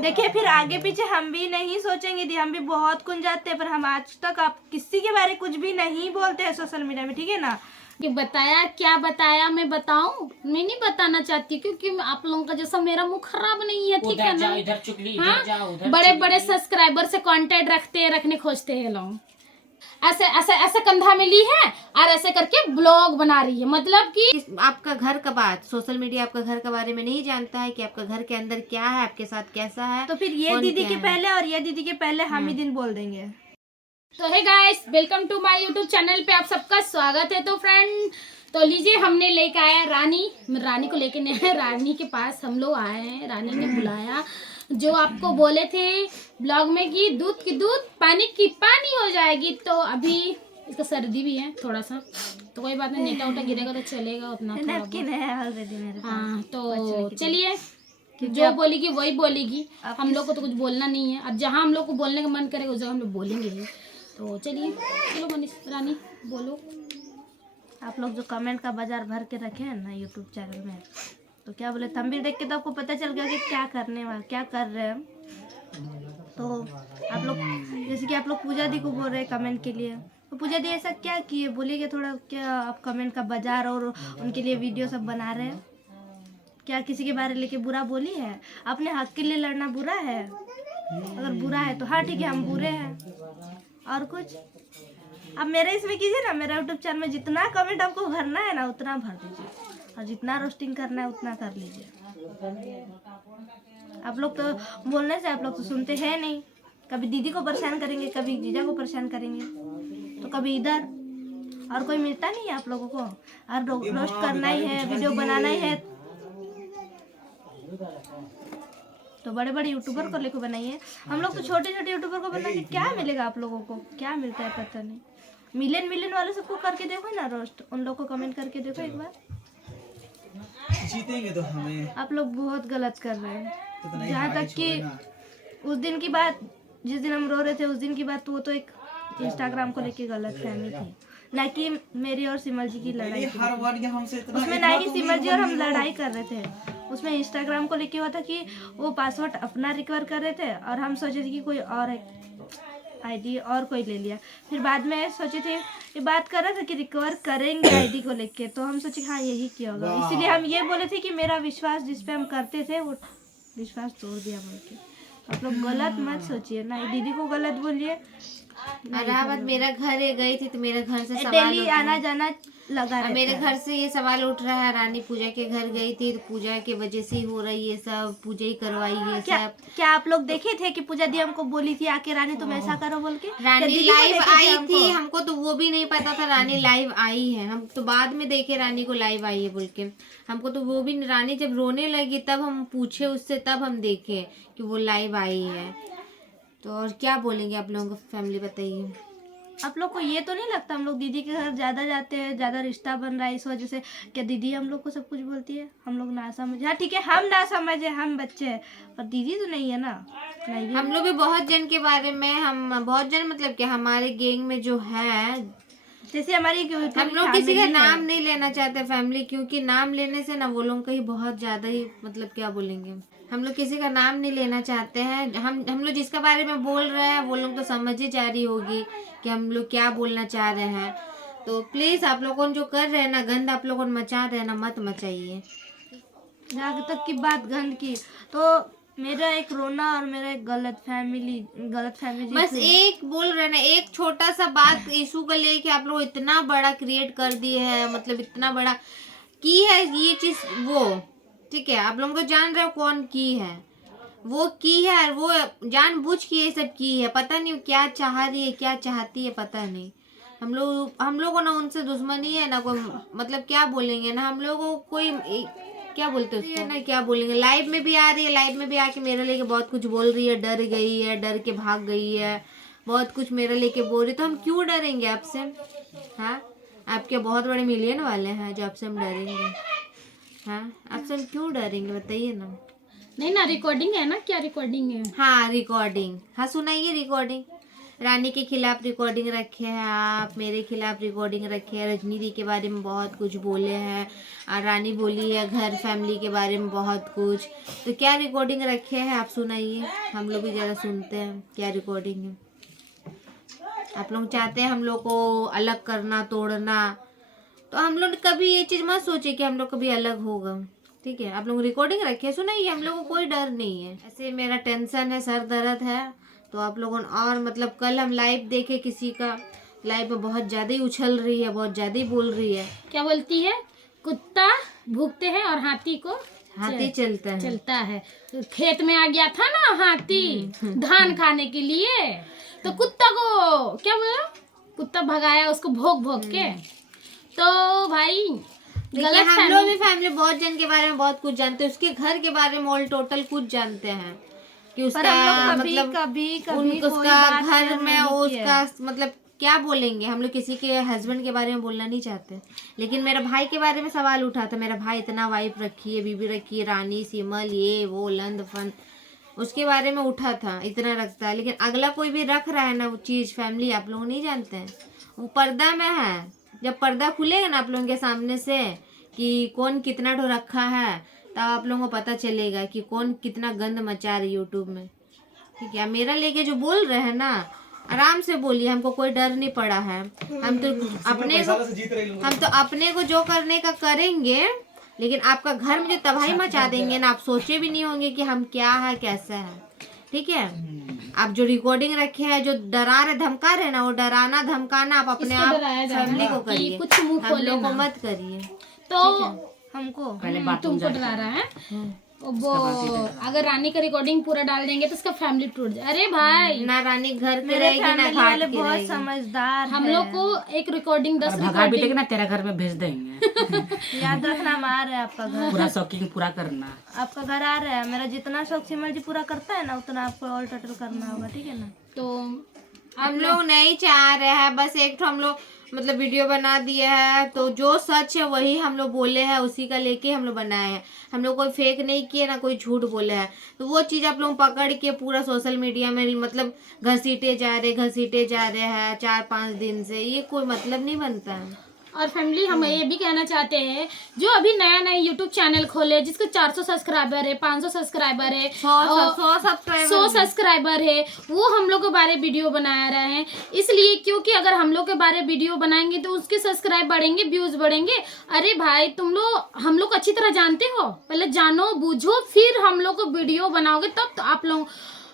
देखिए फिर आगे पीछे हम भी नहीं सोचेंगे दी, हम भी बहुत कुछ जाते हैं, पर हम आज तक आप किसी के बारे कुछ भी नहीं बोलते हैं सोशल मीडिया में, ठीक है ना। कि बताया क्या बताया, मैं बताऊं? मैं नहीं बताना चाहती क्योंकि आप लोगों का जैसा मेरा मुंह खराब नहीं है, ठीक है ना। इधर चुगली, हाँ? इधर जाओ, उधर बड़े बड़े सब्सक्राइबर से कांटेक्ट रखने खोजते हैं लोग, ऐसे ऐसे ऐसे कंधा में ली है और ऐसे करके ब्लॉग बना रही है, मतलब कि आपका घर का बात, सोशल मीडिया आपका घर के बारे में नहीं जानता है कि आपका घर के अंदर क्या है, आपके साथ कैसा है। तो फिर ये दीदी के पहले और ये दीदी के पहले हम ही दिन बोल देंगे। तो है guys, welcome to my YouTube channel पे आप सबका स्वागत है। तो फ्रेंड, तो लीजिए हमने लेके आया रानी को लेके नहीं है, रानी के पास हम लोग आए हैं। रानी ने बुलाया, जो आपको बोले थे ब्लॉग में कि दूध की दूध पानी की पानी हो जाएगी। तो अभी इसका सर्दी भी है थोड़ा सा, तो कोई बात नहीं, नेटा उटा गिरेगा तो चलेगा उतना थोड़ा बहुत। हाँ तो चलिए, जो बोलेगी वही बोलेगी, हम लोग को तो कुछ बोलना नहीं है। अब जहाँ हम लोग को बोलने का मन करेगा उस जगह हम लोग बोलेंगे ही। तो चलिए, चलो मनीष रानी बोलो। आप लोग जो कमेंट का बाजार भर के रखे हैं ना यूट्यूब चैनल में, तो क्या बोले, थंबनेल देख के तो आपको पता चल गया कि क्या करने वाले, क्या कर रहे हैं। तो आप लोग जैसे कि आप लोग पूजा दी को बोल रहे हैं कमेंट के लिए, तो पूजा दी ऐसा क्या किए, बोलिएगा थोड़ा। क्या आप कमेंट का बाजार और उनके लिए वीडियो सब बना रहे हैं? क्या किसी के बारे लेके बुरा बोली है? अपने हक के लिए लड़ना बुरा है? अगर बुरा है तो हाँ ठीक है, हम बुरे हैं। और कुछ अब मेरे इसमें कीजिए ना, मेरा यूट्यूब चैनल में जितना कमेंट आपको भरना है ना उतना भर दीजिए, और जितना रोस्टिंग करना है उतना कर लीजिए। आप लोग तो बोलने से आप लोग तो सुनते हैं नहीं, कभी दीदी को परेशान करेंगे, कभी जीजा को परेशान करेंगे, तो कभी इधर, और कोई मिलता नहीं है आप लोगों को। और रोस्ट करना ही है, वीडियो बनाना ही है, तो बड़े बड़े यूट्यूबर को लेकर बनाइए। हम लोग तो छोटे छोटे यूट्यूबर को बना के क्या मिलेगा आप लोगों को, क्या मिलता है पता नहीं। मिलियन वाले सबको करके देखो ना रोस्ट, उन लोग को कमेंट करके देखो एक बार। जीतेंगे तो हमें। आप लोग बहुत गलत कर रहे हैं। जहाँ तक कि उस दिन की बात, जिस दिन हम रो रहे थे उस दिन की बात, वो तो एक इंस्टाग्राम को लेके गलत फहमी थी, ना कि मेरी और सिमल जी की लड़ाई थी। उसमें ना ही सिमल जी और हम लड़ाई कर रहे थे, उसमें इंस्टाग्राम को लेके हुआ था कि वो पासवर्ड अपना रिकवर कर रहे थे, और हम सोचे थे कि कोई और आईडी और कोई ले लिया। फिर बाद में सोचे थे, ये बात कर रहा था कि रिकवर करेंगे आईडी को लेके, तो हम सोचे हाँ यही किया होगा, इसीलिए हम ये बोले थे कि मेरा विश्वास जिस पे हम करते थे वो विश्वास तोड़ दिया बोल के। आप लोग गलत मत सोचिए ना, दीदी को गलत बोलिए। इलाहाबाद मेरा घर गई थी तो मेरे घर से सवाल डेली आना जाना लगा रहता मेरे है। घर से ये सवाल उठ रहा है, रानी पूजा के घर गई थी तो पूजा के वजह से ही हो रही है सब, पूजा ही करवाई है सब। क्या आप लोग देखे थे कि पूजा दी हमको बोली थी आके रानी तुम ऐसा करो बोल के? रानी लाइव आई थी, हमको तो वो भी नहीं पता था रानी लाइव आई है। हम तो बाद में देखे रानी को लाइव आई है बोल के, हमको तो वो भी, रानी जब रोने लगी तब हम पूछे उससे, तब हम देखे कि वो लाइव आई है। तो और क्या बोलेंगे आप लोगों को फैमिली, बताइए। आप लोग को ये तो नहीं लगता हम लोग दीदी के घर ज्यादा जाते हैं, ज्यादा रिश्ता बन रहा है इस वजह से? क्या दीदी हम लोग को सब कुछ बोलती है, हम लोग ना समझे? हाँ ठीक है, हम ना समझे, हम बच्चे हैं, पर दीदी तो नहीं है ना। नहीं, हम लोग भी बहुत जन के बारे में, हम बहुत जन मतलब कि हमारे गैंग में जो है, जैसे हमारी हम लोग किसी का नाम नहीं लेना चाहते फैमिली, क्योंकि नाम लेने से ना वो लोग कहीं बहुत ज्यादा ही, मतलब क्या बोलेंगे, हम लोग किसी का नाम नहीं लेना चाहते हैं। हम लोग जिसके बारे में बोल रहे हैं वो लोग तो समझ ही जा रही होगी कि हम लोग क्या बोलना चाह रहे हैं। तो प्लीज आप लोगों जो कर रहे हैं ना गंद, आप लोगों मचा रहे हैं ना, मत मचाइए। जहाँ तक की बात गंद की, तो मेरा एक रोना और मेरा एक गलत फैमिली बस एक बोल रहे ना, एक छोटा सा बात इशू को लेके आप लोग इतना बड़ा क्रिएट कर दिए है, मतलब इतना बड़ा की है ये चीज। वो ठीक है, आप लोगों को जान रहे हो कौन की है, वो की है, वो जानबूझ के ये सब की है। पता नहीं क्या चाह रही है, क्या चाहती है, पता नहीं। हम लोगों ना उनसे दुश्मनी है ना कोई, मतलब क्या बोलेंगे ना, हम लोगों को कोई क्या बोलते हैं ना, क्या बोलेंगे। लाइव में भी आ रही है, लाइव में भी आके मेरे लेके बहुत कुछ बोल रही है, डर गई है, डर के भाग गई है, बहुत कुछ मेरे लेके बोल रही। तो हम क्यों डरेंगे आपसे? हाँ, आपके बहुत बड़े मिलियन वाले हैं जो आपसे हम डरेंगे? हाँ, आपसे हम क्यों डरेंगे, बताइए ना। नहीं ना, रिकॉर्डिंग है ना, क्या रिकॉर्डिंग है? हाँ रिकॉर्डिंग, हाँ सुनाइए रिकॉर्डिंग। रानी के खिलाफ रिकॉर्डिंग रखे हैं, आप मेरे खिलाफ रिकॉर्डिंग रखे हैं, रजनी दी के बारे में बहुत कुछ बोले हैं और रानी बोली है घर फैमिली के बारे में बहुत कुछ। तो क्या रिकॉर्डिंग रखे हैं आप सुनाइए, हम लोग भी ज़रा सुनते हैं क्या रिकॉर्डिंग है। आप लोग चाहते हैं हम लोग को अलग करना, तोड़ना, तो हम लोग कभी ये चीज़ मत सोचे कि हम लोग कभी अलग होगा। ठीक है, आप लोग रिकॉर्डिंग रखे सुनाइए, हम लोग को कोई डर नहीं है। ऐसे मेरा टेंशन है, सर दर्द है, तो आप लोगों ने और मतलब कल हम लाइव देखे किसी का, लाइव में बहुत ज़्यादा ही उछल रही है, बहुत ज़्यादा ही बोल रही है। क्या बोलती है? कुत्ता भूखते हैं और हाथी चलता है। तो खेत में आ गया था ना हाथी धान खाने के लिए, तो कुत्ता को क्या बोला, कुत्ता भगाया उसको भोग के। तो भाई गलत हम लोग भी फैमिली बहुत जन के बारे में बहुत कुछ जानते हैं, उसके घर के बारे में ऑल टोटल कुछ जानते हैं कि उसका मतलब कभी उसका घर में उसका मतलब क्या बोलेंगे, हम लोग किसी के हस्बैंड के बारे में बोलना नहीं चाहते। लेकिन मेरा भाई के बारे में सवाल उठा था, मेरा भाई इतना वाइफ रखी है, बीबी रखी है, रानी सिमल ये वो लंद फन, उसके बारे में उठा था, इतना रखता है। लेकिन अगला कोई भी रख रहा है ना वो चीज़ फैमिली, आप लोग नहीं जानते हैं, वो पर्दा में है। जब पर्दा खुलेगा ना आप लोगों के सामने से कि कौन कितना ठो रखा है, तब आप लोगों को पता चलेगा कि कौन कितना गंद मचा रही यूट्यूब में। ठीक है, मेरा लेके जो बोल रहे हैं ना, आराम से बोलिए, हमको कोई डर नहीं पड़ा है। हम तो अपने को जो करने का करेंगे, लेकिन आपका घर में जो तबाही मचा देंगे ना, आप सोचे भी नहीं होंगे कि हम क्या है कैसा है। ठीक है, आप जो रिकॉर्डिंग रखे हैं, जो डरा रहे धमका रहे ना, वो डराना धमकाना आप अपने आप फैमिली को करिए, कुछ मुंह हम लोग को मत करिए। तो हमको तुमको डरा रहा है वो, अगर रानी का रिकॉर्डिंग पूरा डाल देंगे तो उसका फैमिली टूट जाए। अरे भाई ना रानी घर पे रहेगी ना घाट पे बहुत रहेगी। समझदार हम लोग को एक रिकॉर्डिंग 10 रिकॉर्डिंग ना तेरा घर में भेज देंगे। याद रखना, हम आ रहे हैं आपका घर, पूरा शौकीन पूरा करना, आपका घर आ रहा है। मेरा जितना शौक सिमर जी पूरा करता है ना, उतना आपको ऑल टोटल करना होगा। ठीक है ना, तो हम लोग नहीं चाह रहे हैं, बस एक तो हम लोग मतलब वीडियो बना दिए है, तो जो सच है वही हम लोग बोले हैं, उसी का लेके हम लोग बनाए हैं। हम लोग कोई फेक नहीं किए ना कोई झूठ बोले हैं। तो वो चीज़ आप लोग पकड़ के पूरा सोशल मीडिया में मतलब घसीटे जा रहे हैं 4-5 दिन से, ये कोई मतलब नहीं बनता है। और फैमिली हम ये भी कहना चाहते हैं, जो अभी नया नया यूट्यूब चैनल खोले, जिसको 400 सब्सक्राइबर है, 500 सब्सक्राइबर है, 100 सब्सक्राइबर है, वो हम लोग के बारे वीडियो बना रहे हैं। इसलिए क्योंकि अगर हम लोग के बारे वीडियो बनाएंगे तो उसके सब्सक्राइब बढ़ेंगे, व्यूज बढ़ेंगे। अरे भाई तुम लोग हम लोग अच्छी तरह जानते हो, पहले जानो बूझो, फिर हम लोग को वीडियो बनाओगे, तब तो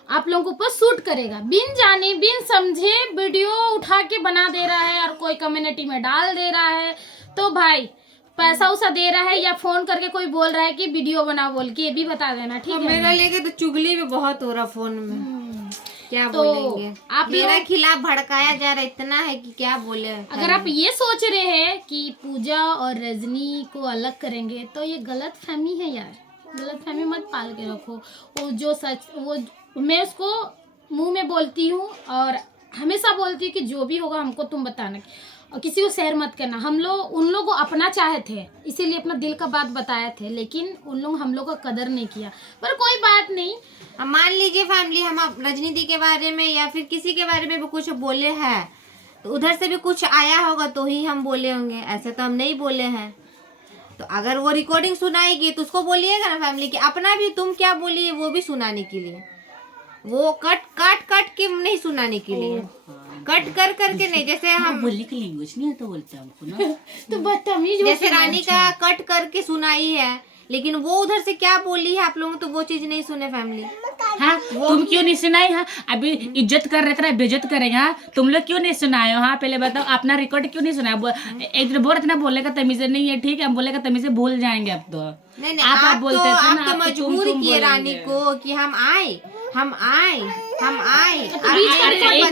आप लोगों के ऊपर सूट करेगा। बिन जाने बिन समझे वीडियो उठा के बना दे रहा है और कोई कम्युनिटी में डाल दे रहा है, तो भाई पैसा उसा दे रहा है या फोन करके कोई बोल रहा है कि वीडियो बनाओ बोल के, ये भी बता देना। ठीक है, मेरा लेके तो चुगली भी बहुत हो रहा फोन में, क्या बोलेंगे, आप मेरा खिलाफ भड़काया जा रहा, इतना है कि क्या बोले। अगर आप ये सोच रहे हैं कि पूजा और रजनी को अलग करेंगे, तो ये गलत फहमी है यार, गलत फहमी मत पाल के रखो। वो जो सच, वो मैं उसको मुंह में बोलती हूँ और हमेशा बोलती हूँ कि जो भी होगा हमको तुम बताना, और किसी को शेयर मत करना। हम लोग उन लोगों को अपना चाहे थे, इसीलिए अपना दिल का बात बताए थे, लेकिन उन लोग हम लोग का कदर नहीं किया। पर कोई बात नहीं, मान लीजिए फैमिली, हम रजनी दी के बारे में या फिर किसी के बारे में भी कुछ बोले हैं, तो उधर से भी कुछ आया होगा तो ही हम बोले होंगे, ऐसे तो हम नहीं बोले हैं। तो अगर वो रिकॉर्डिंग सुनाएगी तो उसको बोलिएगा ना फैमिली कि अपना भी तुम क्या बोली वो भी सुनाने के लिए, वो कट के नहीं सुनाने के लिए, कट कर करके नहीं, जैसे हम बोलने की लैंग्वेज नहीं है तो बोलते हैं हमको ना। तो बदतमीज, जैसे रानी का कट करके सुनाई है, लेकिन वो उधर से क्या बोली है आप लोगों तो वो चीज नहीं सुने फैमिली। हाँ, तुम क्यों नहीं सुनाए? हाँ, अभी इज्जत कर रहे थे, बेइज्जत करेंगे। हाँ, तुम लोग क्यों नहीं सुनाए हो? हाँ, पहले बताओ, अपना रिकॉर्ड क्यों नहीं सुनाया? एक दिन बोल रहे थे ना, बोलने का तमीज नहीं है। ठीक है, हम बोले का तमीज भूल जाएंगे अब तो। नहीं आप बोलते थे ना, आप तो मजबूर किए रानी को कि हम आए। एक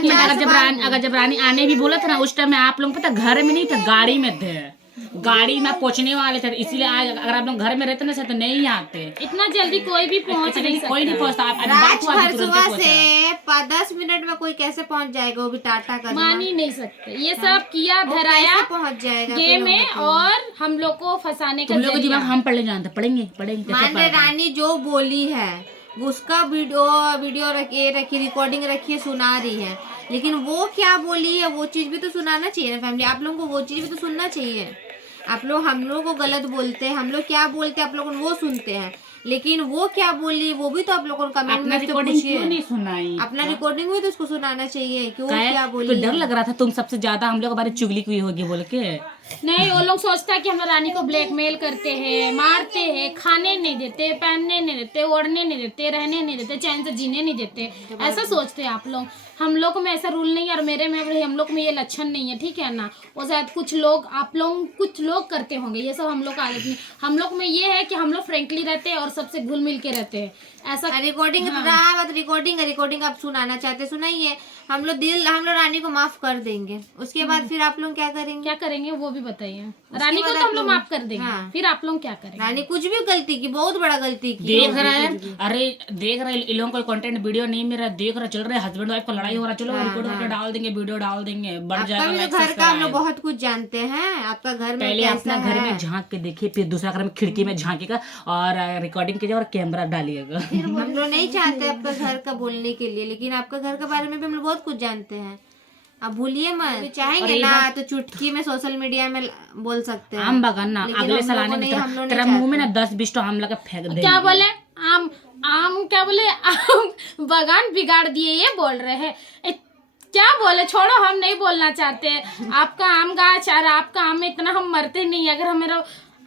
मिनट, अगर जब रानी आने भी बोला था ना, उस टाइम में आप लोग पता घर में नहीं थे, गाड़ी में थे, गाड़ी में पहुंचने वाले थे, इसीलिए अगर आप लोग घर में रहते ना तो नहीं आते। इतना जल्दी कोई भी पहुंच नहीं सकता, कोई नहीं पहुंचता। राजभर से 10 मिनट में कोई कैसे पहुंच जाएगा, वो भी टाटा का मान ही नहीं सकते। ये सब किया धराया पहुंच जाएगा गेम में, और हम लोग को फंसाने का तुम लोग दिमाग हम पढ़ जानते, पढ़ेंगे। मान ले रानी जो बोली है उसका वीडियो रखी रिकॉर्डिंग रखी सुना रही है, लेकिन वो क्या बोली है वो चीज़ भी तो सुनाना चाहिए ना फैमिली। आप लोगों को वो चीज़ भी तो सुनना चाहिए। आप लोग हम लोग को गलत बोलते हैं, हम लोग क्या बोलते हैं आप लोग वो सुनते हैं, लेकिन वो क्या बोली वो भी तो आप लोगों को कमेंट अपना में तो रिकॉर्डिंग क्यों पूछिए। नहीं सुनाई? अपना रिकॉर्डिंग भी तो उसको सुनाना चाहिए कि वो क्या क्या है? बोली तो डर है। लग रहा था तुम सबसे ज्यादा हम लोग हमारी चुगली की होगी बोल के। नहीं, वो लोग सोचता है कि हम लोग रानी को ब्लैकमेल करते हैं, मारते हैं, खाने नहीं देते, पहनने नहीं देते, ओढ़ने नहीं देते, रहने नहीं देते, चैन से जीने नहीं देते, ऐसा सोचते हैं आप लोग। हम लोग में ऐसा रूल नहीं है और मेरे में हम लोग में ये लक्षण नहीं है, ठीक है ना। वो शायद कुछ लोग आप लोग कुछ लोग करते होंगे, ये सब हम लोग का आदत नहीं। हम लोग में ये है कि हम लोग फ्रेंकली रहते हैं और सबसे घुल मिल के रहते हैं, ऐसा। रिकॉर्डिंग रहा बात रिकॉर्डिंग आप सुनाना चाहते सुनाइए। हम लोग रानी को माफ कर देंगे, उसके बाद फिर आप लोग क्या करेंगे? क्या करेंगे वो भी बताइए। रानी को तो हम लोग माफ कर देंगे, फिर आप लोग क्या करेंगे? रानी कुछ भी गलती की, बहुत बड़ा गलती की। देख रहा है, अरे देख रहा है इन लोगों को कंटेंट वीडियो नहीं मिल रहा, देख रहा चल रहा है हस्बैंड वाइफ का लड़ाई हो रहा, चलो रिकॉर्ड करके डाल देंगे, वीडियो डाल देंगे, बढ़ आपका जाएगा भी लाइक तो घर का हम लोग सब्सक्राइब। बहुत कुछ जानते हैं, आपका घर में पहले कैसा अपना घर है। में झांक के देखिए, फिर दूसरा घर में खिड़की में झांकेगा और रिकॉर्डिंग कीजिएगा और कैमरा डालिएगा। हम लोग नहीं चाहते आपका घर का बोलने के लिए, लेकिन आपका घर के बारे में भी हम लोग बहुत कुछ जानते हैं। अब भूलिए मत, चाहेंगे ना तो चुटकी में सोशल मीडिया में बोल सकते हैं। आम बगान ना लेकिन अगले हम साल लोगों आने ने- में हम लोग तेरा नहीं मुंह में ना 10-20 तो आम लगा फेंक देंगे। क्या बोले? आम आम क्या बोले? आम बगान बिगाड़ दिए ये बोल रहे हैं। क्या बोले? छोड़ो, हम नहीं बोलना चाहते। आपका आम गाछ और आपका आम में इतना हम मरते नहीं। अगर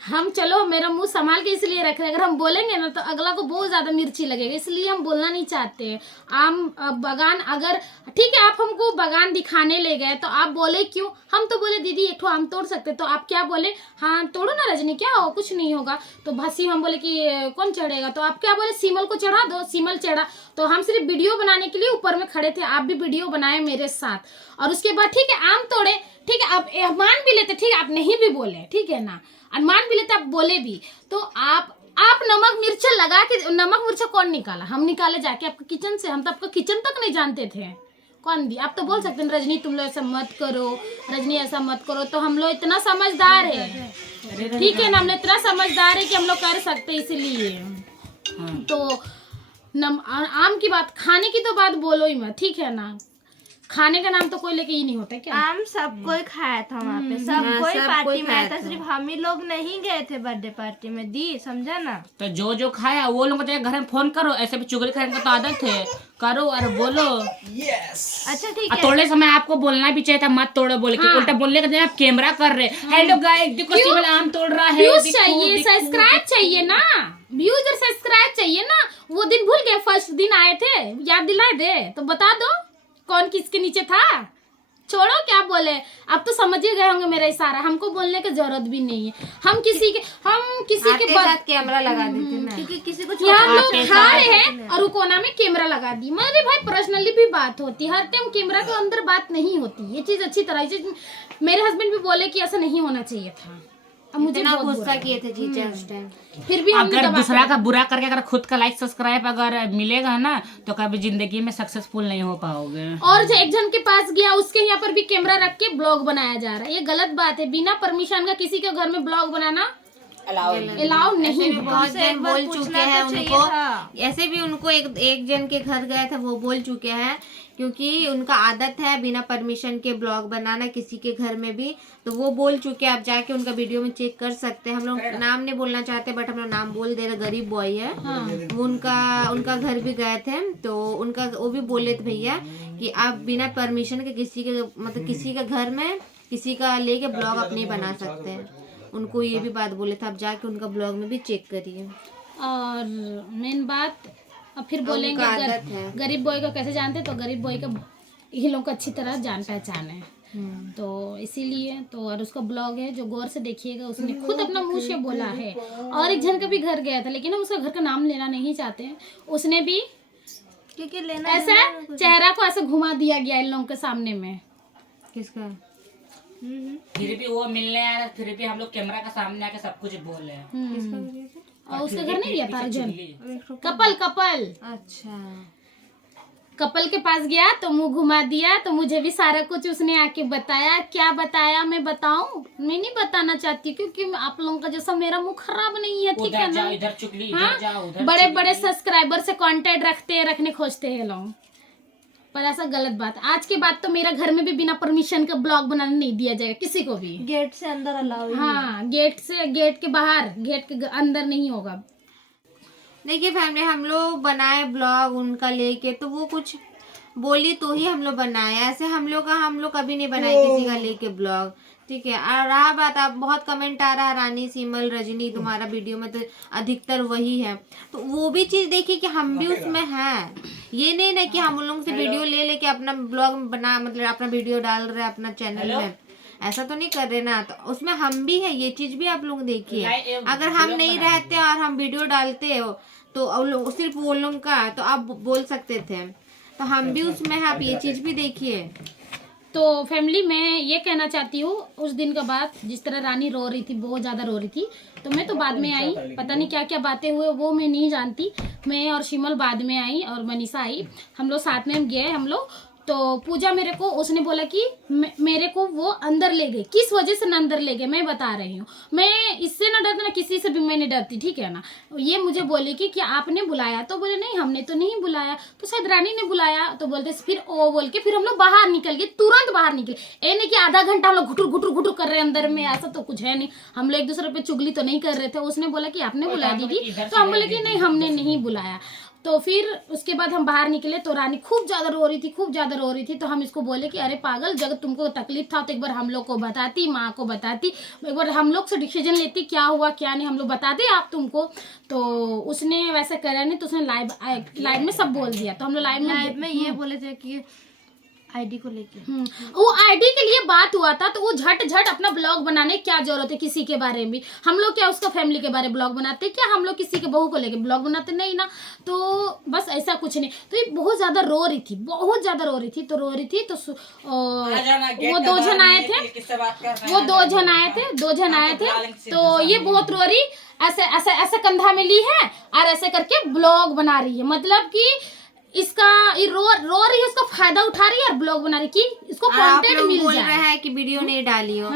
हम चलो मेरा मुंह संभाल के इसलिए रख रहे, अगर हम बोलेंगे ना तो अगला को बहुत ज्यादा मिर्ची लगेगा, इसलिए हम बोलना नहीं चाहते। आम बगान अगर ठीक है आप हमको बगान दिखाने ले गए तो आप बोले क्यों? हम तो बोले दीदी एक ठो आम तोड़ सकते, तो आप क्या बोले? हाँ तोड़ो ना रजनी, क्या हो, कुछ नहीं होगा। तो भसी हम बोले कि कौन चढ़ेगा, तो आप क्या बोले? सीमल को चढ़ा दो। सीमल चढ़ा, तो हम सिर्फ वीडियो बनाने के लिए ऊपर में खड़े थे, आप भी वीडियो बनाए मेरे साथ। और उसके बाद ठीक है आम तोड़े, ठीक है आप मान भी लेते, ठीक है आप नहीं भी बोले, ठीक है ना, मान भी लेते, आप बोले भी, तो आप नमक मिर्चा लगा के, नमक मिर्चा कौन निकाला? हम निकाले जाके आपके किचन से। हम तो आपका किचन तक नहीं जानते थे, कौन दी? आप तो बोल सकते हैं रजनी तुम लोग ऐसा मत करो, रजनी ऐसा मत करो। तो हम लोग इतना समझदार है, ठीक है ना, हम लोग इतना समझदार है कि हम लोग कर सकते, इसलिए। तो आम की बात, खाने की तो बात बोलो ही मत, ठीक है ना। खाने का नाम तो कोई लेके ही नहीं होता क्या? आम सब कोई खाया था वहाँ पे, सब कोई पार्टी में आया था, सिर्फ हम ही लोग नहीं गए थे बर्थडे पार्टी में, दी समझा ना। तो जो खाया वो लोग को घर में फोन करो, ऐसे भी चुगली करने का तो आदत है, करो और बोलो। अच्छा ठीक है। तोड़े समय आपको बोलना भी चाहिए था मत तोड़ो बोल के, उल्टा बोलने का आप कैमरा कर रहे। हेलो गाइस, देखो सीमल आम तोड़ रहा है। व्यूज चाहिए, सब्सक्राइब चाहिए ना, व्यूज और सब्सक्राइब चाहिए ना। वो दिन भूल गए, फर्स्ट दिन आए थे, याद दिला दे तो बता दो कौन किसके नीचे था। छोड़ो क्या बोले, अब तो समझ ही गए होंगे मेरा इशारा, हमको बोलने की जरूरत भी नहीं है। हम किसी के साथ कैमरा लगा देते ना, क्योंकि किसी को यहाँ हम लोग खा रहे हैं और वो कोना में कैमरा लगा दी। मेरे भाई पर्सनली भी बात होती, हर टाइम कैमरा के अंदर बात नहीं होती, ये चीज अच्छी तरह। मेरे हस्बैंड भी बोले कि ऐसा नहीं होना चाहिए था। अब मुझे इतना बहुत गुस्सा किए थे जीजा उस टाइम। फिर भी हमने अगर दबा दूसरा का बुरा करके अगर खुद का लाइक सब्सक्राइब अगर मिलेगा ना तो कभी जिंदगी में सक्सेसफुल नहीं हो पाओगे। और जो एक जन के पास गया उसके यहाँ पर भी कैमरा रख के ब्लॉग बनाया जा रहा है, ये गलत बात है। बिना परमिशन का किसी के घर में ब्लॉग बनाना अलाउ नहीं है। बहुत जन बोल चुके हैं तो चाहिए उनको, था। ऐसे भी उनको एक जन के घर गए थे, वो बोल चुके हैं क्योंकि उनका आदत है बिना परमिशन के ब्लॉग बनाना किसी के घर में भी, तो वो बोल चुके हैं। आप जाके उनका वीडियो में चेक कर सकते हैं। हम लोग नाम नहीं बोलना चाहते बट हम लोग नाम बोल दे रहे, गरीब बॉय है। वो उनका घर भी गए थे, तो उनका वो भी बोले थे भैया कि आप बिना परमिशन के किसी के मतलब किसी के घर में किसी का लेके ब्लॉग आप नहीं बना सकते हैं। उनको ये भी बात बोले थे, आप जाके उनका ब्लॉग में भी चेक करिए। और मेन बात अब फिर बोलेंगे आदत है। गरीब बॉय को कैसे जानते, तो गरीब बॉय का ये लोग को अच्छी तरह जान पहचान है, तो इसीलिए। तो और उसका ब्लॉग है जो गौर से देखिएगा, उसने खुद अपना मुंह से बोला है। और एक जन का भी घर गया था, लेकिन हम उसका घर का नाम लेना नहीं चाहते हैं। उसने भी क्योंकि लेना ऐसा चेहरा को ऐसे घुमा दिया गया इन लोगों के सामने में। किसका? फिर भी वो मिलने आया, फिर भी हम लोग कैमरा के सामने आके सब कुछ बोल रहे हैं। और उसका घर नहीं गया था अर्जुन, कपल अच्छा, कपल के पास गया तो मुंह घुमा दिया, तो मुझे भी सारा कुछ उसने आके बताया। क्या बताया मैं बताऊं? मैं नहीं बताना चाहती क्योंकि आप लोगों का जैसा मेरा मुंह खराब नहीं है, ठीक है ना। इधर चुगली, हाँ? इधर जाओ, उधर बड़े बड़े सब्सक्राइबर से कांटेक्ट रखने खोजते हैं लोग। पर ऐसा गलत बात। आज के बाद तो मेरा घर में भी बिना परमिशन का ब्लॉग बनाने नहीं दिया जाएगा किसी को भी। गेट से अंदर अलाउ। हाँ, गेट के बाहर, गेट के अंदर नहीं होगा। देखिए फैमिली, हम लोग बनाए ब्लॉग उनका लेके, तो वो कुछ बोली तो ही हम लोग बनाए, ऐसे हम लोग कभी नहीं बनाए किसी का लेके ब्लॉग, ठीक है। और रहा बात, आप बहुत कमेंट आ रहा है रानी, सिमल, रजनी तुम्हारा वीडियो में तो अधिकतर वही है, तो वो भी चीज देखिए कि हम भी उसमें हैं। ये नहीं ना कि हम उन लोगों से वीडियो ले लेके अपना ब्लॉग बना, मतलब अपना वीडियो डाल रहे अपना चैनल में, ऐसा तो नहीं कर रहे ना। तो उसमें हम भी है, ये चीज भी आप लोग देखिए। अगर हम नहीं रहते और हम वीडियो डालते हो तो सिर्फ वो लोग का तो आप बोल सकते थे, तो हम भी उसमें हैं, आप ये चीज भी देखिए। तो फैमिली, मैं ये कहना चाहती हूँ, उस दिन का बात जिस तरह रानी रो रही थी, बहुत ज़्यादा रो रही थी, तो मैं तो बाद में आई, पता नहीं क्या क्या बातें हुए वो मैं नहीं जानती। मैं और शिमल बाद में आई और मनीषा आई, हम लोग साथ में गए हम लोग। तो पूजा मेरे को उसने बोला कि मेरे को वो अंदर ले गई। किस वजह से अंदर ले गए मैं बता रही हूँ। मैं इससे ना डरती ना किसी से भी मैं नहीं डरती, ठीक है ना। ये मुझे बोले कि आपने बुलाया, तो बोले नहीं हमने तो नहीं बुलाया, तो शायद रानी ने बुलाया, तो बोलते फिर ओ बोल के फिर हम लोग बाहर निकल गए, तुरंत बाहर निकले। ये नहीं कि आधा घंटा हम लोग घुटुर घुटुर घुटुर कर रहे हैं अंदर में, ऐसा तो कुछ है नहीं। हम लोग एक दूसरे पे चुगली तो नहीं कर रहे थे। उसने बोला कि आपने बुलाया दीदी, तो हम बोले कि नहीं हमने नहीं बुलाया। तो फिर उसके बाद हम बाहर निकले तो रानी खूब ज़्यादा रो रही थी। तो हम इसको बोले कि अरे पागल, जब तुमको तकलीफ था तो एक बार हम लोग को बताती, माँ को बताती, एक बार हम लोग से डिसीजन लेती, क्या हुआ क्या नहीं हम लोग बताते आप तुमको। तो उसने वैसा करा नहीं, तो उसने लाइव में सब बोल दिया। तो हम लोग लाइव में ये बोले थे कि आईडी को लेके, वो आईडी के लिए बात हुआ था, तो वो झट अपना ब्लॉग बनाने क्या जरूरत है किसी के बारे में। हम लोग क्या उसका फैमिली के बारे में ब्लॉग बनाते क्या, हम लोग किसी के बहू को लेके ब्लॉग बनाते नहीं ना। तो बस ऐसा कुछ नहीं। तो ये बहुत ज्यादा रो रही थी, तो वो दो जन आए थे, तो ये बहुत रो रही, ऐसे कंधा में ली है और ऐसे करके ब्लॉग बना रही है। मतलब कि इसका ये रो रही है, उसका फायदा उठा रही है और ब्लॉग बना रही कि इसको कंटेंट मिल जाए। बोल रहा है कि वीडियो नहीं डाली हो,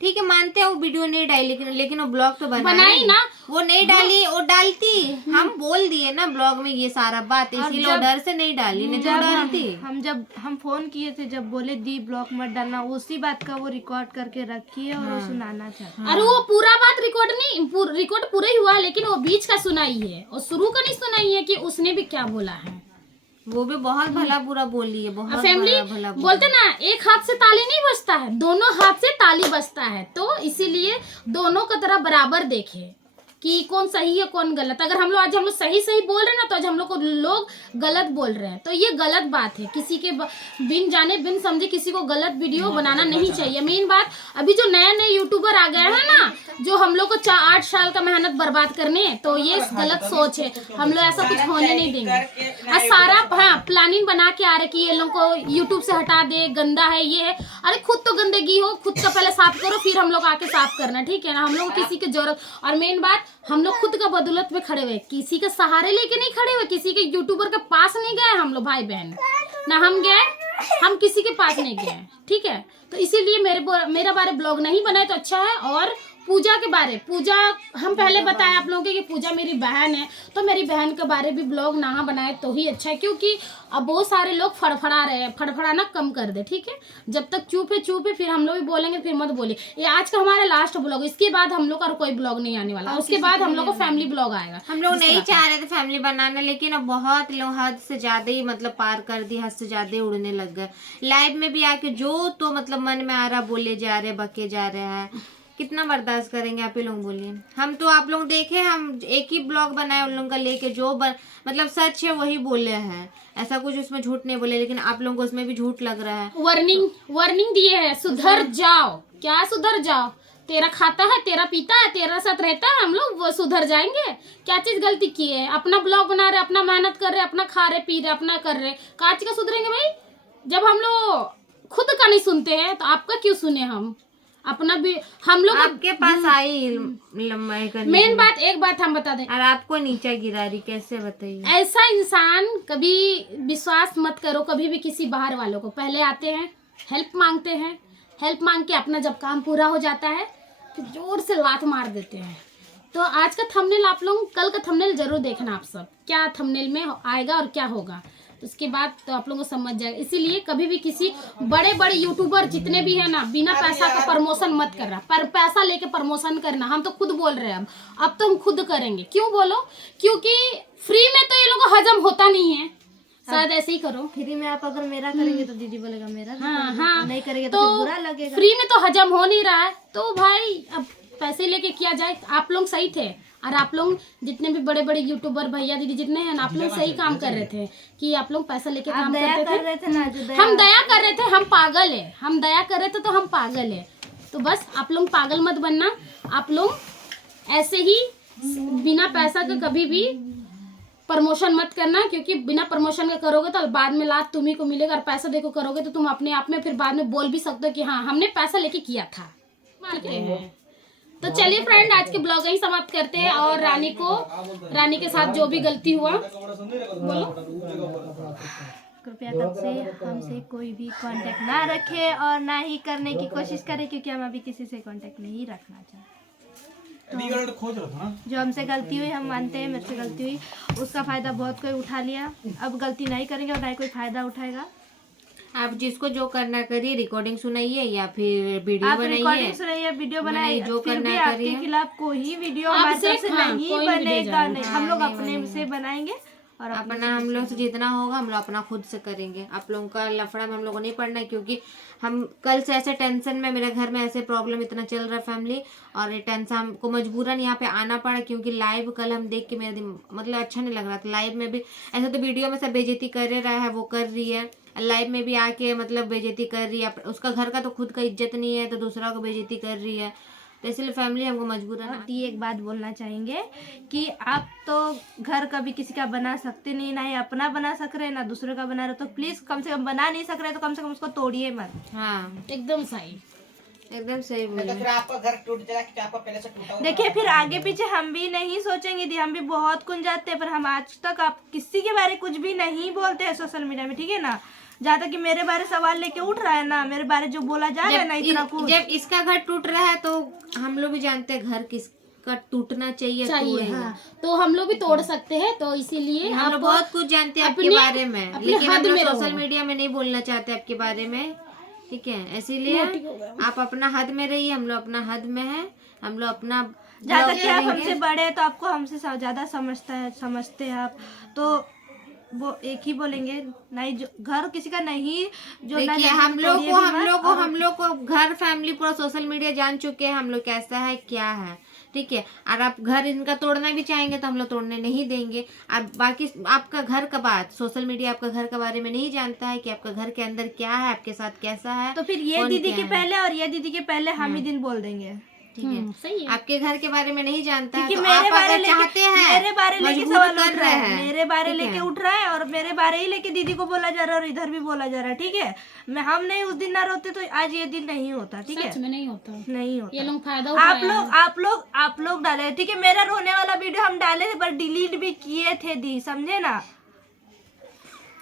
ठीक है मानते हैं वो वीडियो नहीं डाली, लेकिन वो ब्लॉग तो बनाई ना। वो नहीं डाली, वो डालती, हम बोल दिए ना ब्लॉग में ये सारा बात, इसीलिए डर से नहीं डाली, नहीं तो डालती। जब हम फोन किए थे, जब बोले दी ब्लॉग मत डालना, उसी बात का वो रिकॉर्ड करके रखी है और वो सुनाना चाहती। अरे वो पूरा बात रिकॉर्ड पूरा ही हुआ, लेकिन वो बीच का सुनाई है और शुरू का नहीं सुनाई है कि उसने भी क्या बोला है। वो भी बहुत भला बुरा बोली है, बहुत फैमिली भला बोलते ना, एक हाथ से ताली नहीं बजता है, दोनों हाथ से ताली बजता है। तो इसीलिए दोनों का तरह बराबर देखे कि कौन सही है कौन गलत। अगर हम लोग सही बोल रहे हैं ना, तो आज हम लोग को लोग गलत बोल रहे हैं, तो ये गलत बात है। किसी के बिन जाने बिन समझे किसी को गलत वीडियो बनाना नहीं चाहिए। मेन बात, अभी जो नए यूट्यूबर आ गए हैं ना, जो हम लोग को 8 साल का मेहनत बर्बाद करने, तो ये गलत सोच है। हम लोग ऐसा कुछ होने नहीं देंगे। सारा प्लानिंग बना के आ रहे कि ये लोग को यूट्यूब से हटा दे, गंदा है ये है। अरे खुद तो गंदगी हो, खुद का पहले साफ करो, फिर हम लोग आके साफ करना, ठीक है ना। हम लोग किसी की जरूरत, और मेन बात हम लोग खुद का बदौलत में खड़े हुए, किसी के सहारे लेके नहीं खड़े हुए, किसी के यूट्यूबर के पास नहीं गए हम लोग भाई बहन ना, हम किसी के पास नहीं गए, ठीक है। तो इसीलिए मेरा बारे ब्लॉग नहीं बनाए तो अच्छा है। और पूजा के बारे, पूजा हम पहले बताए आप लोगों के कि पूजा मेरी बहन है, तो मेरी बहन के बारे भी ब्लॉग ना बनाए तो ही अच्छा है, क्योंकि अब बहुत सारे लोग फड़फड़ा रहे हैं। फड़फड़ाना कम कर दे, ठीक है। जब तक चुप है, फिर हम लोग भी बोलेंगे, फिर मत बोले। ये आज का हमारा लास्ट ब्लॉग, इसके बाद हम लोग का कोई ब्लॉग नहीं आने वाला, उसके बाद हम लोग को फैमिली ब्लॉग आएगा। हम लोग नहीं चाह रहे थे फैमिली बनाना, लेकिन अब बहुत लोग हद से ज्यादा ही मतलब पार कर दी, हद से ज्यादा ही उड़ने लग गए। लाइव में भी आके जो तो मतलब मन में आ रहा बोले जा रहे, बके जा रहे हैं, कितना बर्दाश्त करेंगे आप ही लोग बोलिए। हम तो आप लोग देखे, हम एक ही ब्लॉग बनाए उन लोगों का लेके, जो मतलब सच है वही बोले हैं, ऐसा कुछ उसमें झूठ नहीं बोले, लेकिन आप लोगों को उसमें भी झूठ लग रहा है। वार्निंग दिए है, सुधर जाओ। क्या सुधर जाओ? तेरा खाता है, तेरा पीता है, तेरा साथ रहता है, हम लोग वो सुधर जाएंगे? क्या चीज गलती की है? अपना ब्लॉग बना रहे, अपना मेहनत कर रहे, अपना खा रहे पी रहे, अपना कर रहे, काच का सुधरेंगे भाई? जब हम लोग खुद का नहीं सुनते हैं तो आपका क्यों सुने हम? अपना भी हम लोग आपके पास आई लंबाई करने, मेन बात एक बात हम बता दें, और आपको नीचा गिरा रही, कैसे बताइए? ऐसा इंसान कभी विश्वास मत करो कभी भी किसी बाहर वालों को। पहले आते हैं, हेल्प मांगते हैं, हेल्प मांग के अपना जब काम पूरा हो जाता है फिर जोर से लात मार देते हैं। तो आज का थंबनेल आप लोग कल का थंबनेल जरूर देखना, आप सब क्या थंबनेल में आएगा और क्या होगा। उसके बाद तो आप लोगों को समझ जाएगा। इसीलिए कभी भी किसी बड़े बड़े यूट्यूबर जितने भी है ना, बिना पैसा का प्रमोशन मत करना, पर पैसा लेके प्रमोशन करना। हम तो खुद बोल रहे हैं, अब तो हम खुद करेंगे। क्यों बोलो? क्योंकि फ्री में तो ये लोगों को हजम होता नहीं है, शायद ऐसे ही करो। फ्री में आप अगर मेरा करेंगे तो दीदी बोलेगा मेरा भी हाँ करो। हाँ, नहीं करेंगे तो तो फिर बुरा लगेगा। फ्री में तो हजम हो नहीं रहा है, तो भाई अब पैसे लेके किया जाए। आप लोग सही थे, और आप लोग जितने भी बड़े बड़े यूट्यूबर भैया दीदी जितने हैं ना, आप लोग सही काम कर रहे थे कि आप लोग पैसा लेके काम दया करते कर रहे थे ना, जो दया हम दया कर रहे थे, हम पागल है। हम दया कर रहे थे तो हम पागल है। तो बस आप लोग पागल मत बनना। आप लोग ऐसे ही बिना पैसा के कभी भी प्रमोशन मत करना, क्योंकि बिना प्रमोशन के करोगे तो बाद में लाभ तुम्ही को मिलेगा। और पैसा देखो करोगे तो तुम अपने आप में फिर बाद में बोल भी सकते हो कि हाँ हमने पैसा लेके किया था। ठीक है, तो चलिए फ्रेंड, आज के ब्लॉग यही समाप्त करते हैं। और रानी के साथ जो भी गलती हुआ बोलो। कृपया तब से हमसे कोई भी कांटेक्ट ना रखे और ना ही करने की कोशिश करें, क्योंकि हम अभी किसी से कांटेक्ट नहीं रखना चाहते। जो हमसे गलती हुई हम मानते हैं, मेरे से गलती हुई, उसका फायदा बहुत कोई उठा लिया। अब गलती नहीं करेंगे और ना ही कोई फायदा उठाएगा। आप जिसको जो करना करिए, रिकॉर्डिंग सुनाइए या फिर वीडियो आप बनाइए, रिकॉर्डिंग सुनाइए, वीडियो बनाइए, जो फिर करना भी है आपके करिए। खिलाफ कोई वीडियो आप हमारी तरफ से से हाँ, नहीं कोई वीडियो बनेगा। जाएगा। नहीं, हम लोग अपने से बनाएंगे और अपना हम लोग से जितना होगा हम लोग अपना खुद से करेंगे। आप लोगों का लफड़ा में हम लोगों को नहीं पड़ना है, क्योंकि हम कल से ऐसे टेंशन में, मेरे घर में ऐसे प्रॉब्लम इतना चल रहा है फैमिली, और ये टेंशन हमको मजबूरन यहाँ पे आना पड़ा, क्योंकि लाइव कल हम देख के मेरा दिन मतलब अच्छा नहीं लग रहा था। लाइव में भी ऐसा तो वीडियो में सब बेइज्जती कर रहा है, वो कर रही है, लाइव में भी आके मतलब बेइज्जती कर रही है। उसका घर का तो खुद का इज्जत नहीं है तो दूसरा को बेइज्जती कर रही है। तो इसलिए फैमिली हमको मजबूरन अब ये एक बात बोलना चाहेंगे कि आप तो घर कभी किसी का बना सकते नहीं, ना ही अपना बना सक रहे, ना दूसरे का बना रहे, तो प्लीज कम से कम बना नहीं सक रहे तो कम से कम उसको तोड़िए मत। हाँ एकदम सही, एकदम सही बोले। तो फिर आपका घर टूट जाएगा कि आपका पहले से टूटा हुआ देखिए, फिर आगे पीछे हम भी नहीं सोचेंगे दी, हम भी बहुत कुछ जाते हैं, पर हम आज तक आप किसी के बारे कुछ भी नहीं बोलते हैं सोशल मीडिया में, ठीक है ना। जहाँ तक कि मेरे बारे सवाल लेके उठ रहा है ना, मेरे बारे जो बोला जा रहा है ना, इतना कुछ। जब इसका घर टूट रहा है तो हम लोग भी जानते हैं घर किसका टूटना चाहिए, तोड़ेगा। हाँ। तो हम लोग भी तोड़ सकते हैं, तो इसीलिए हम लोग बहुत कुछ जानते हैं आपके बारे में, लेकिन हम लोग सोशल मीडिया में नहीं बोलना चाहते आपके बारे में, ठीक है। इसीलिए आप अपना हद में रहिए, हम लोग अपना हद में है, हम लोग अपना जहाँ तक कि आप हमसे बड़े हैं तो आपको हमसे ज्यादा समझते हैं आप, तो वो एक ही बोलेंगे, नहीं जो घर किसी का नहीं जो ना देखिए, हम लोग को घर फैमिली पूरा सोशल मीडिया जान चुके हैं हम लोग कैसा है क्या है, ठीक है। और आप घर इनका तोड़ना भी चाहेंगे तो हम लोग तोड़ने नहीं देंगे। आप बाकी आपका घर का बात, सोशल मीडिया आपका घर के बारे में नहीं जानता है कि आपका घर के अंदर क्या है, आपके साथ कैसा है। तो फिर ये दीदी के पहले और ये दीदी के पहले हम ही दिन बोल देंगे, ठीक है। सही है। आपके घर के बारे में नहीं जानता है, क्योंकि तो मेरे आप बारे अगर चाहते हैं मेरे बारे लेके मजबूर सवाल कर उठ रहा है, हैं, मेरे बारे ठीक है। लेके उठ रहा है और मेरे बारे ही लेके दीदी को बोला जा रहा है और इधर भी बोला जा रहा है, ठीक है। मैं हम नहीं उस दिन ना रोते तो आज ये दिन नहीं होता, ठीक है, सच में नहीं होता, नहीं होता। ये लोग फायदा उठाया। आप लोग डाले, ठीक है। मेरा रोने वाला वीडियो हम डाले थे पर डिलीट भी किए थे दी, समझे ना।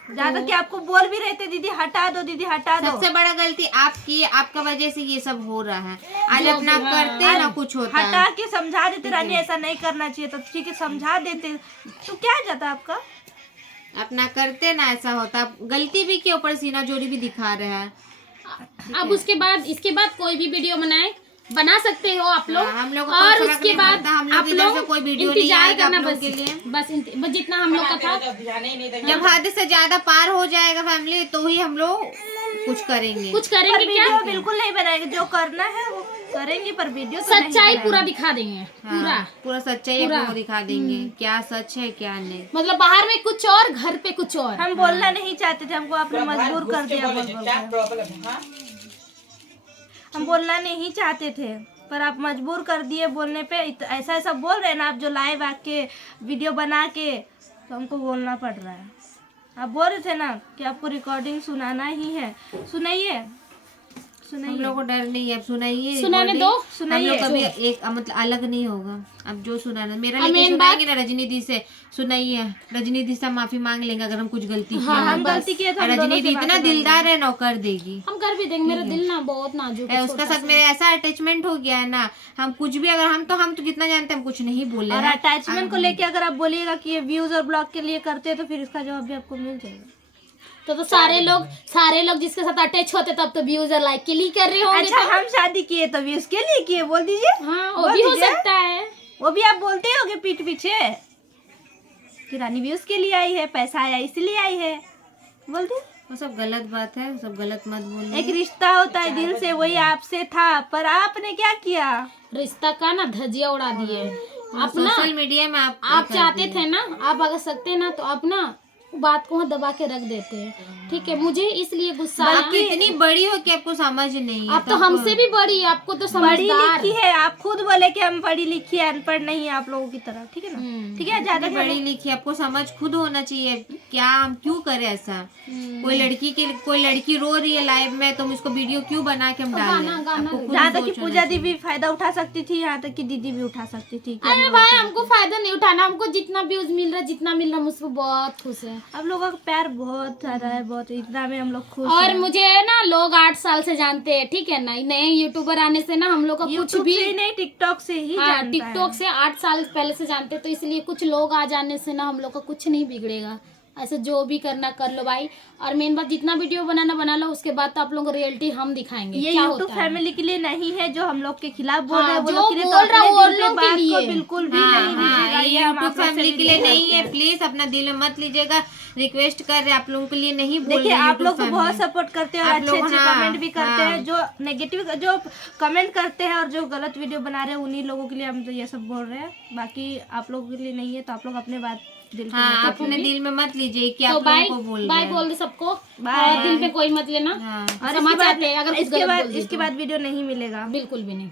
जहाँ तक कि आपको बोल भी रहे थे दीदी हटा दो, दीदी हटा दो। सबसे बड़ा गलती आपकी, आपका वजह से ये सब हो रहा है। आज अपना करते ना कुछ होता है। हटा के समझा देते रानी ऐसा नहीं करना चाहिए, तो ठीक है समझा देते तो क्या जाता आपका। अपना करते ना ऐसा होता। गलती भी के ऊपर सीना जोरी भी दिखा रहे हैं। अब उसके बाद इसके बाद कोई भी वीडियो बना सकते हो आप लोग। हम लोग को और कोई फर्क उसके नहीं बाद पड़ता, हम लोग आप इधर से लोग कोई वीडियो नहीं इंतजार आएगा करना आप लोग बस के लिए। बस जितना हम लोग का था। ध्यान ही नहीं देंगे। जब हद से ज्यादा पार हो जाएगा फैमिली तो ही हम लोग कुछ करेंगे। कुछ करेंगे क्या, वीडियो बिल्कुल नहीं बनाएंगे, जो करना है वो करेंगे, पर वीडियो तो नहीं सच्चाई बनाएंगे। पूरा दिखा देंगे, पूरा पूरा सच्चाई आप लोगों को दिखा देंगे, क्या सच है क्या नहीं। मतलब बाहर में कुछ और घर पे कुछ और। हम बोलना नहीं चाहते थे, हमको आपने मजबूर कर दिया बोल बोल क्या के। प्रॉब्लम है? हाँ? हम बोलना नहीं चाहते थे पर आप मजबूर कर दिए बोलने पे। ऐसा ऐसा बोल रहे हैं ना आप, जो लाइव आके वीडियो बना के, तो हमको बोलना पड़ रहा है। आप बोल रहे थे ना कि आपको रिकॉर्डिंग सुनाना ही है, सुनाइए हम लोग को डर नहीं है, अब सुनाइए, सुनाने दो, हम लोग कभी एक मतलब अलग नहीं होगा। अब जो सुनाना मेरा लेके सुनाएंगे ना रजनी दी से, सुनाइए रजनी दी से हम माफी मांग लेंगे अगर हम कुछ गलती किया। हम गलती किए तो हम रजनी दोनों दी से इतना दिलदार है, नौकर देगी। हम कर भी देंगे। मेरा दिल ना बहुत नाजुक है, उसका साथ मेरा ऐसा अटैचमेंट हो गया है ना, हम कुछ भी अगर हम तो जितना जानते हैं हम कुछ नहीं बोले और हैं। अटैचमेंट को लेके अगर आप बोलिएगा कि ये व्यूज और ब्लॉग के लिए करते हैं तो फिर इसका जवाब भी आपको मिल जाएगा। तो सारे लोग जिसके साथ अटैच होते तब तो व्यूज और लाइक के लिए कर रहे होंगे। अच्छा हम शादी किए तो भी उसके लिए किए, बोल दीजिए। हाँ वो बोल भी हो दीजिए। सकता है। वो भी आप बोलते होगे पीठ पीछे कि रानी भी उसके लिए आई है, पैसा आया इसलिए आई है, बोल दे। वो सब गलत बात है, वो सब गलत मत बोलिए। एक रिश्ता होता है दिल से, वही आपसे था, पर आपने क्या किया? रिश्ता का ना धजिया उड़ा दिए। अपना सोशल मीडिया में आप चाहते थे ना, आप अगर सकते ना तो अपना बात को दबा के रख देते हैं, ठीक है। मुझे इसलिए गुस्सा आया। आपकी इतनी बड़ी हो कि आपको समझ नहीं है। आप तो हमसे भी बड़ी है, आपको तो पढ़ी समझदार। लिखी है, आप खुद बोले कि हम पढ़ी लिखी है, अनपढ़ नहीं है आप लोगों की तरह, ठीक है ना? ठीक है, ज्यादा पढ़ी लिखी, आपको समझ खुद होना चाहिए। क्या हम क्यों करें ऐसा? कोई लड़की रो रही है लाइव में, तुम इसको वीडियो क्यों बना के हम डालें? आपको खुद यहाँ तक कि सोचना पूजा दी भी फायदा उठा सकती थी, यहाँ तक कि दीदी भी उठा सकती थी। अरे भाई हमको फायदा नहीं उठाना, हमको जितना व्यूज मिल रहा है, जितना मिल रहा है, मुझको बहुत खुश है। आप लोगों का प्यार बहुत ज्यादा है, बहुत, इतना में हम लोग खुश और हैं। मुझे ना लोग 8 साल से जानते हैं, ठीक है ना। नए यूट्यूबर आने से ना हम लोग का कुछ YouTube भी से ही नहीं, टिकटॉक से ही हाँ जानता है। टिकटॉक से 8 साल पहले से जानते, तो इसलिए कुछ लोग आ जाने से ना हम लोग का कुछ नहीं बिगड़ेगा। ऐसे जो भी करना कर लो भाई। और मेन बात, जितना वीडियो बनाना बना लो, उसके बाद तो आप लोगों को रियलिटी हम दिखाएंगे ये क्या यूट्यूब होता है। फैमिली के लिए नहीं है जो हम लोग के खिलाफ बोल हाँ, रहे हैं, वो जो लोग के लिए बोल रहा है, अपने वो दिल के लोग के बात लिए। को बिल्कुल भी हाँ, नहीं हाँ, लीजिएगा। ये ये हम यूट्यूब आप लोग से फैमिली के लिए रिक्वेस्ट नहीं है। करते हैं। प्लीज अपना दिल में मत लीजिएगा। रिक्वेस्ट कर रहे आप लोगों के लिए नहीं बोल देखिए रहे। आप लोग तो बहुत सपोर्ट करते हैं और आप अच्छे लोग, अच्छे हाँ, कमेंट भी करते हाँ। हैं। जो नेगेटिव जो कमेंट करते हैं और जो गलत वीडियो बना रहे हैं, उन्हीं लोगों के लिए हम तो ये सब बोल रहे हैं। बाकी आप लोगों के लिए नहीं है, तो आप लोग अपने बात दिल के हाँ, मत आप अपने दिल में मत लीजिए कि तो आप बाय लोगों को बोल बाय रहे हैं। बोल दे सबको। बाय। और दिल पे कोई मत लेना। हाँ। और समझ आते हैं अगर कुछ गलत बोल दी इसके तो। बाद वीडियो नहीं मिलेगा। बिल्कुल भी नहीं।